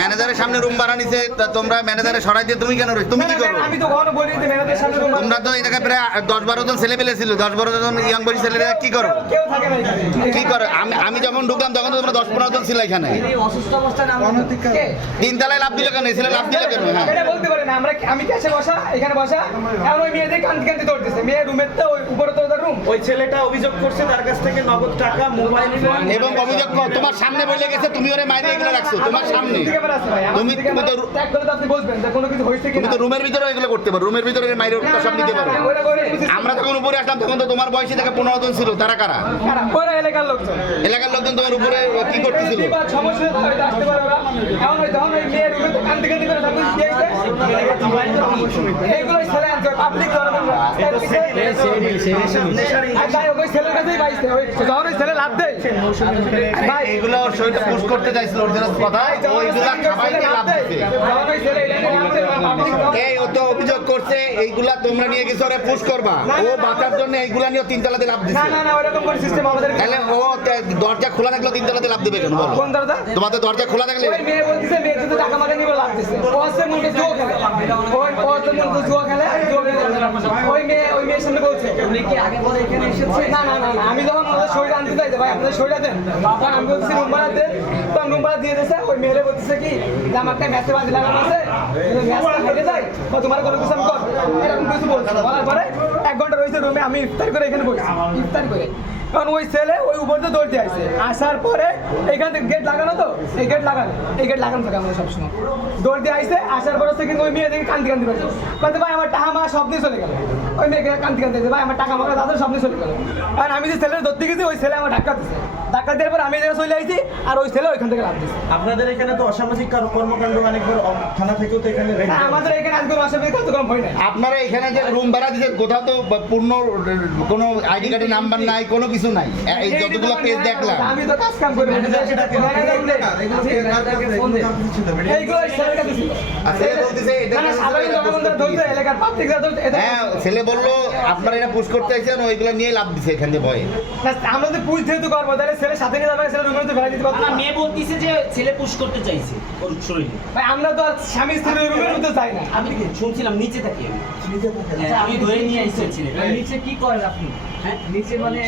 ম্যানেজারের সামনে রুম ভাড়া নিছে, তোমরা ম্যানেজারে সরাই দিয়ে তুমি কেন তুমি কি করো? তোমরা তো এলাকায় প্রায় 10-12 জন ছেলে পেলে ছিল, 10-12 জন ইয়াং বয়সী ছেলেরা কি করো? কি করো? আমি যখন ঢুকলাম তখন তো তোমরা 10-15 জন ছিল এখানে। তিনতলায় লাভ দিল কেন? ছেলে লাভ দিল কেন? বলতে পারেন আমি ক্যাশে বসা, এখানে বসা, এখন ওই মেয়েদের কান্দি দৌড়তেছে, মেয়ে রুমের তো ওই উপরে তো ওদের রুম। ওই ছেলেটা অভিযোগ করছে তার কাছ থেকে নগদ টাকা, মোবাইল ফোন এবং অভিযোগ তোমার সামনে বলে গেছে, তুমি ওরে মাইরে এগুলো রাখছো তোমার সামনে। তুমি তো রুমের ভিতরে এগুলো করতে পারো, রুমের ভিতরে মাইরে সব নিতে পারো। আমরা যখন উপরে আসলাম তখন তো তোমার বয়সী থেকে 15 জন ছিল, তারা কারা? এলাকার লোকজন। এলাকার লোকজন তোমার উপরে কি করতেছিল? এইগুলো শরীরটা পুশ করতে চাইছিল, কথা ওইগুলা খাবাইতে লাভ দিচ্ছে। এই ও তো অভিযোগ করছে এইগুলা তোমরা নিয়ে গেছো ওরে পুশ করবা, ও বাঁচার জন্য এইগুলা নিয়ে 3 তলাতে লাভ দিচ্ছে। তাহলে ও দরজা খোলা থাকলে 3 তলাতে লাভ দেবে কেন বলো? তোমাদের দরজা খোলা থাকলে টাকা মাকে নিবে লাভ দিচ্ছে। ও আছে মুখে জুয়া খেলে, ওই মেয়ের সামনে বলছে না না না আমি যখন ওদের শরীর আনতে চাই ভাই আপনাদের শরীরটা দেন, আমি বলছি রুম ভাড়া দেন, তখন রুম ভাড়া দিয়ে দিয়েছে। ওই মেয়েরে বলতেছে কি যে আমার একটা ম্যাচে বাজি লাগানো আছে, ম্যাচটা হেরে যায় বা তোমার কোনো কিছু আমি কর, এরকম কিছু বলছে। বলার পরে 1 ঘন্টা রয়েছে রুমে, আমি ইফতার করে এখানে বসছি, ইফতার করে। কারণ ওই ছেলে ওই উপর দিয়ে দৌড়তে আসছে, আসার পরে এইখান থেকে গেট লাগানো, তো এই গেট লাগানো থাকে আমাদের সবসময়। দৌড় দিয়ে আসছে, আসার পরে কিন্তু ওই মেয়ে দেখে কান্দি পারছে, বলতে ভাই আমার টাকা মা সব নিয়ে চলে গেল। ওই মেয়েকে কান্দি ভাই আমার টাকা মারা দাদা সব নিয়ে চলে গেল। আর আমি যে ছেলের ধরতে গেছি ওই ছেলে আমার ধাক্কা দিচ্ছে, ধাক্কা দেওয়ার পর আমি এখানে চলে আসছি, আর ওই ছেলে ওইখান থেকে লাভ দিচ্ছে। আপনাদের এখানে তো অসামাজিক কর্মকাণ্ড অনেকবার থানা থেকেও তো এখানে আমাদের এখানে আজকে অসামাজিক কার্যক্রম হয় না। আপনারা এখানে যে রুম ভাড়া দিচ্ছেন কোথাও তো পূর্ণ কোনো আইডি কার্ডের নাম্বার নাই, কোনো কিছু নাই, এই যতগুলো পেজ দেখলাম। আমি তো কাজ কাম করি, ছেলে বললো আপনারা এটা পুশ করতে চাইছেন, ওইগুলো নিয়ে লাভ দিচ্ছে এখান থেকে ভয়ে। আমরা যদি পুশ যেহেতু করবো তাহলে ছেলে সাথে নিয়ে যাবে, ছেলে রুমে তো ফেলা দিতে পারবো না। মেয়ে বলতেছে যে ছেলে পুশ করতে চাইছে ওর শরীরে। ভাই আমরা তো আর স্বামী স্ত্রী রুমের মধ্যে যাই না। আমি শুনছিলাম নিচে থাকি আমি ধরে নিয়ে আসছি ছেলে। নিচে কি করেন আপনি? হ্যাঁ নিচে মানে